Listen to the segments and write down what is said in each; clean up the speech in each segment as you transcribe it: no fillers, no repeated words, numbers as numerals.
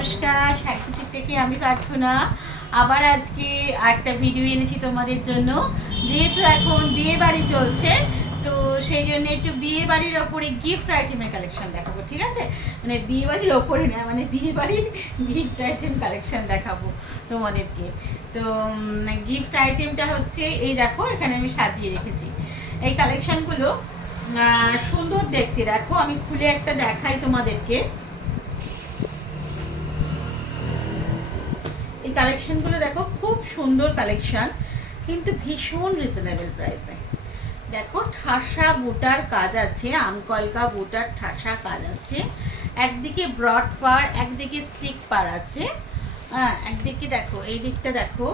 নমস্কার, সাইকুটি থেকে আমি প্রার্থনা। আবার আজকে একটা ভিডিও এনেছি তোমাদের জন্য। যেহেতু এখন বিয়ে বাড়ি চলছে, তো সেই জন্য একটু বিয়ে বাড়ির ওপরে গিফট আইটেমের কালেকশন দেখাবো, ঠিক আছে? মানে বিয়ে বাড়ির ওপরে না, মানে বিয়ে বাড়ির গিফট আইটেম কালেকশন দেখাবো তোমাদেরকে। তো গিফট আইটেমটা হচ্ছে এই দেখো, এখানে আমি সাজিয়ে রেখেছি এই কালেকশনগুলো। সুন্দর দেখতে, দেখো আমি খুলে একটা দেখাই তোমাদেরকে। এই কালেকশনগুলো দেখো, খুব সুন্দর কালেকশন, কিন্তু ভীষণ রিজনেবল প্রাইসে। দেখো ঠাসা বুটার কাজ আছে, আমকলকা বুটার ঠাসা কাজ আছে। একদিকে ব্রড পার, একদিকে স্লিক পার আছে। একদিকে দেখো, এই দিকটা দেখো,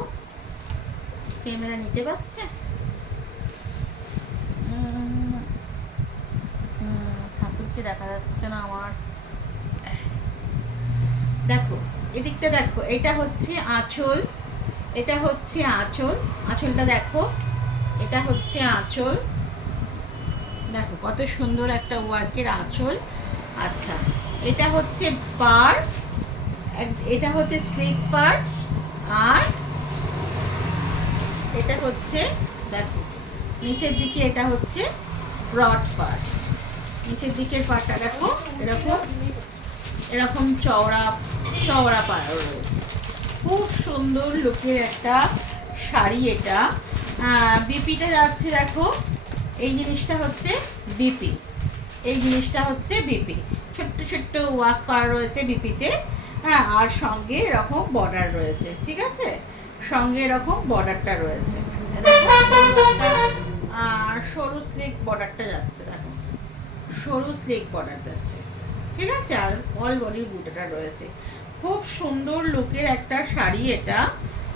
ক্যামেরা নিতে পারছে? ঠাকুরকে দেখা যাচ্ছে না আমার। দেখো এদিকটা দেখো, এটা হচ্ছে আঁচল, এটা হচ্ছে আঁচল, আঁচলটা দেখো, এটা হচ্ছে আঁচল। দেখো কত সুন্দর একটা ওয়ার্কের আঁচল। আচ্ছা, এটা হচ্ছে পার, এটা হচ্ছে স্লিক পার, আর এটা হচ্ছে দেখো নিচের দিকে, এটা হচ্ছে ব্রড পার। নিচের দিকের পারটা দেখো এরকম এরকম চওড়া চওড়া পাড়া রয়েছে। খুব সুন্দর লুকের একটা শাড়ি এটা। বিপিটা যাচ্ছে দেখো, এই জিনিসটা হচ্ছে বিপি, এই জিনিসটা হচ্ছে বিপি। ছোট্ট ছোট্ট ওয়ার্ক করা রয়েছে বিপিতে। আর সঙ্গে এরকম বর্ডার রয়েছে, ঠিক আছে? সঙ্গে এরকম বর্ডারটা রয়েছে, আর সরু স্লিক বর্ডারটা যাচ্ছে, দেখো সরু স্লিক বর্ডার যাচ্ছে, ঠিক আছে? আর অল বডির বুটাটা রয়েছে। খুব সুন্দর লুকের একটা শাড়ি এটা,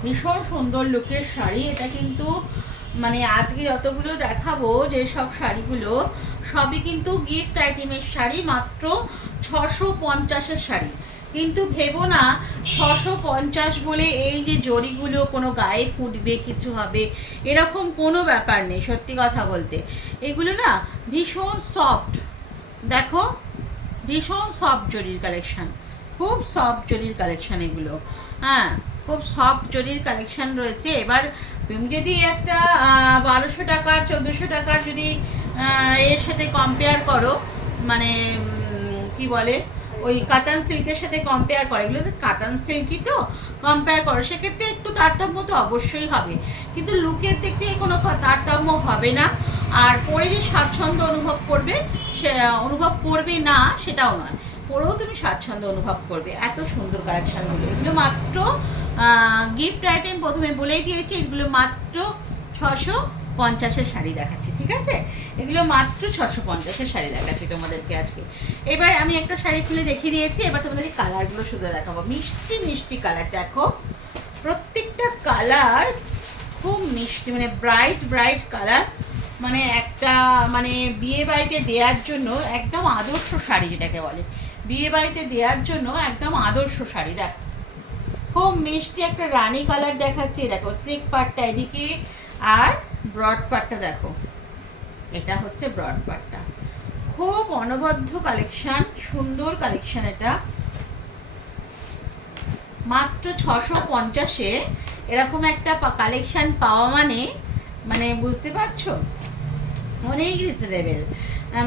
ভীষণ সুন্দর লুকের শাড়ি এটা। কিন্তু মানে আজকে যতগুলো দেখাবো যে সব শাড়িগুলো, সবই কিন্তু গিফট আইটেমের শাড়ি, মাত্র 650-এর শাড়ি। কিন্তু ভেবো না 650 বলে এই যে জরিগুলো কোনো গায়ে ফুটবে, কিছু হবে, এরকম কোনো ব্যাপার নেই। সত্যি কথা বলতে এগুলো না ভীষণ সফট, দেখো ভীষণ সফট জরির কালেকশান, খুব সফট জরির কালেকশান এগুলো। খুব সফট জরির কালেকশান রয়েছে। এবার তুমি যদি একটা 1200 টাকার 1400 টাকার যদি এর সাথে কম্পেয়ার করো, মানে কি বলে ওই কাতান সিল্কের সাথে কম্পেয়ার করে, এগুলো তো কাতান সিল্কই তো, কম্পেয়ার করো, সেক্ষেত্রে একটু তারতম্য তো অবশ্যই হবে, কিন্তু লুকের দিক থেকে কোনো তারতম্য হবে না। আর পরে যে স্বাচ্ছন্দ্য অনুভব করবে, সে অনুভব করবে না সেটাও নয়, পরেও তুমি স্বাচ্ছন্দ্য অনুভব করবে। এত সুন্দর কালেকশানগুলো, এগুলো মাত্র গিফট আইটেম। প্রথমে বলেই দিয়েছি এগুলো মাত্র 650-এর শাড়ি দেখাচ্ছি, ঠিক আছে? এগুলো মাত্র 650-এর শাড়ি দেখাচ্ছি তোমাদেরকে আজকে। এবার আমি একটা শাড়ি খুলে দেখিয়ে দিয়েছি, এবার তোমাদেরকে কালারগুলো শুধু দেখাবো। মিষ্টি মিষ্টি কালার, দেখো প্রত্যেকটা কালার খুব মিষ্টি, মানে ব্রাইট ব্রাইট কালার, মানে একটা মানে বিয়ে বাড়িতে দেওয়ার জন্য একদম আদর্শ শাড়ি, যেটাকে বলে বিয়ে বাড়িতে দেওয়ার জন্য একদম আদর্শ শাড়ি। দেখো খুব মিষ্টি একটা রানী কালার দেখাচ্ছে, দেখো স্লিক পার্টটা এদিকে, আর ব্রড পার্টটা দেখো, এটা হচ্ছে ব্রড পার্টটা। খুব অনবদ্য কালেকশন, সুন্দর কালেকশন এটা। মাত্র 650-এ এরকম একটা কালেকশন পাওয়া মানে মানে বুঝতে পারছো অনেক রিজনেবল।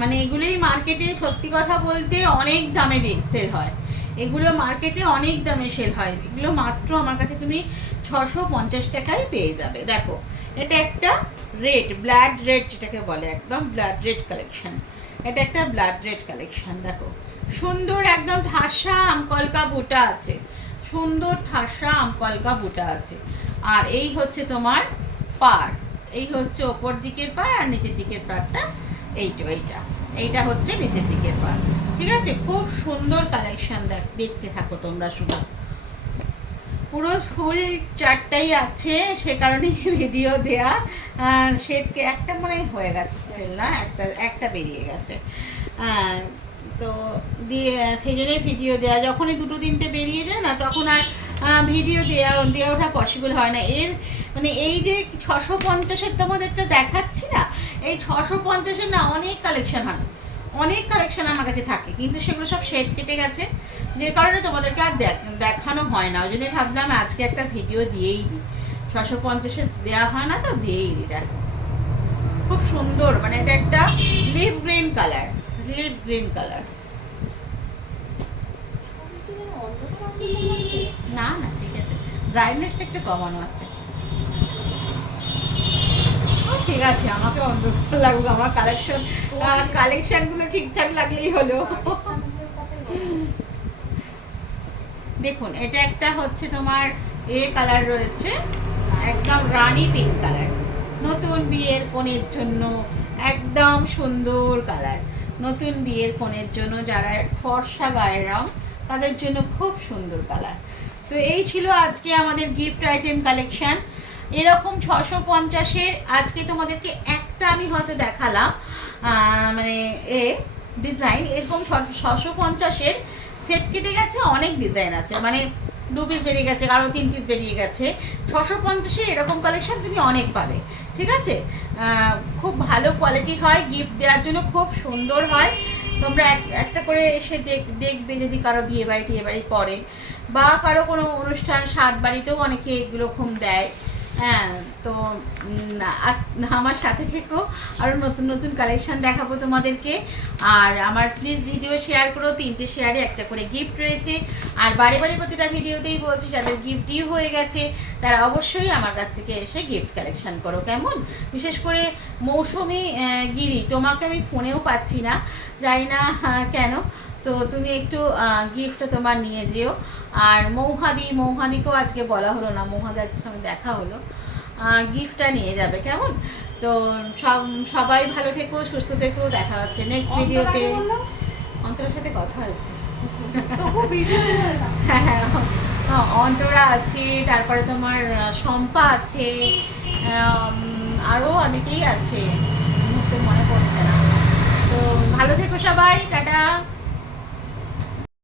মানে এগুলোই মার্কেটে সত্যি কথা বলতে অনেক দামে সেল হয়, এগুলো মার্কেটে অনেক দামে সেল হয়। এগুলো মাত্র আমার কাছে তুমি 650 টাকায় পেয়ে যাবে। দেখো এটা একটা রেড, ব্লাড রেড যেটাকে বলে, একদম ব্লাড রেড কালেকশন। এটা একটা ব্লাড রেড কালেকশন। দেখো সুন্দর একদম ঠাসা আমকলকা বুটা আছে, সুন্দর ঠাসা আমকলকা বুটা আছে। আর এই হচ্ছে তোমার পার, এই হচ্ছে ওপর দিকের পার, আর নিচের দিকের পারটা এইটা হচ্ছে নিচের দিকের পার, ঠিক আছে? খুব সুন্দর কালেকশন, দেখতে থাকো তোমরা শুধু। পুরো ফুল চারটাই আছে, সে কারণে ভিডিও দেয়া। সেটকে একটা মনে হয়ে গেছে সেল, না একটা বেরিয়ে গেছে, তো দিয়ে সেই জন্যই ভিডিও দেয়া। যখনই দুটো তিনটে বেরিয়ে যায় না, তখন আর ভিডিও দেওয়া ওঠা পসিবল হয় না। এর মানে এই যে 650-এর তোমাদেরটা দেখাচ্ছি না, এই 650-এর না অনেক কালেকশন হয়, অনেক কালেকশন আমার কাছে থাকে, কিন্তু সেগুলো সব শেড কেটে গেছে, যে কারণে তোমাদেরকে আর দেখানো হয় না, ওই জন্যই ভাবলাম আজকে একটা ভিডিও দিয়েই দিই। 650-এ দেওয়া হয় না তো, দিয়েই দিই। দেখো খুব সুন্দর, মানে এটা একটা leaf green colour, leaf green colour. না না ঠিক আছে, ব্রাইটনেসটা একটু কমানো আছে। ঠিক আছে, আমাকে অন্ধকার লাগবে, আমার কালেকশনগুলো ঠিকঠাক লাগলেই হলো। দেখুন এটা একটা হচ্ছে তোমার কালার রয়েছে, একদম রানী পিঙ্ক কালার, নতুন বিয়ের কনের জন্য একদম সুন্দর কালার, নতুন বিয়ের কনের জন্য যারা ফর্সা গায়ের রং তাদের জন্য খুব সুন্দর কালার। তো এই ছিল আজকে আমাদের গিফট আইটেম কালেকশন। এরকম 650-এর আজকে তোমাদেরকে একটা আমি হয়তো দেখালাম, মানে ডিজাইন এরকম 650-এর সেট কেটে গেছে, অনেক ডিজাইন আছে, মানে 2 পিস বেরিয়ে গেছে, আরও 3 পিস বেরিয়ে গেছে। 650-এ এরকম কালেকশন তুমি অনেক পাবে, ঠিক আছে। খুব ভালো কোয়ালিটি হয়, গিফট দেওয়ার জন্য খুব সুন্দর হয়। তোমরা একটা করে এসে দেখবে, যদি কারো বিয়ে বাড়ি পড়ে বা কারো কোনো অনুষ্ঠান, সাত বাড়িতেও অনেকে এগুলো খুব দেয়। হ্যাঁ, তো আমার সাথে থেকেও আরও নতুন নতুন কালেকশন দেখাবো তোমাদেরকে। আর আমার প্লিজ ভিডিও শেয়ার করো, 3টে শেয়ারে একটা করে গিফট রয়েছে। আর বারে বারে প্রতিটা ভিডিওতেই বলছি, যাদের গিফট ডিউ হয়ে গেছে তারা অবশ্যই আমার কাছ থেকে এসে গিফট কালেকশন করো, কেমন। বিশেষ করে মৌসুমি গিরি, তোমাকে আমি ফোনেও পাচ্ছি না, জানি না কেন, তো তুমি একটু গিফটটা তোমার নিয়ে যেও। আর মৌহাদিকেও আজকে বলা হলো না, মৌহাদার সঙ্গে দেখা হলো, গিফটটা নিয়ে যাবে, কেমন। তো সবাই ভালো থেকো, সুস্থ থেকো, দেখা হচ্ছে নেক্সট ভিডিওতে। অন্তরার সাথে কথা হচ্ছে, অন্তরা আছে, তারপরে তোমার শম্পা আছে, আরও অনেকেই আছে, মুহূর্তে মনে পড়ছে না। তো ভালো থেকো সবাই, টাটা।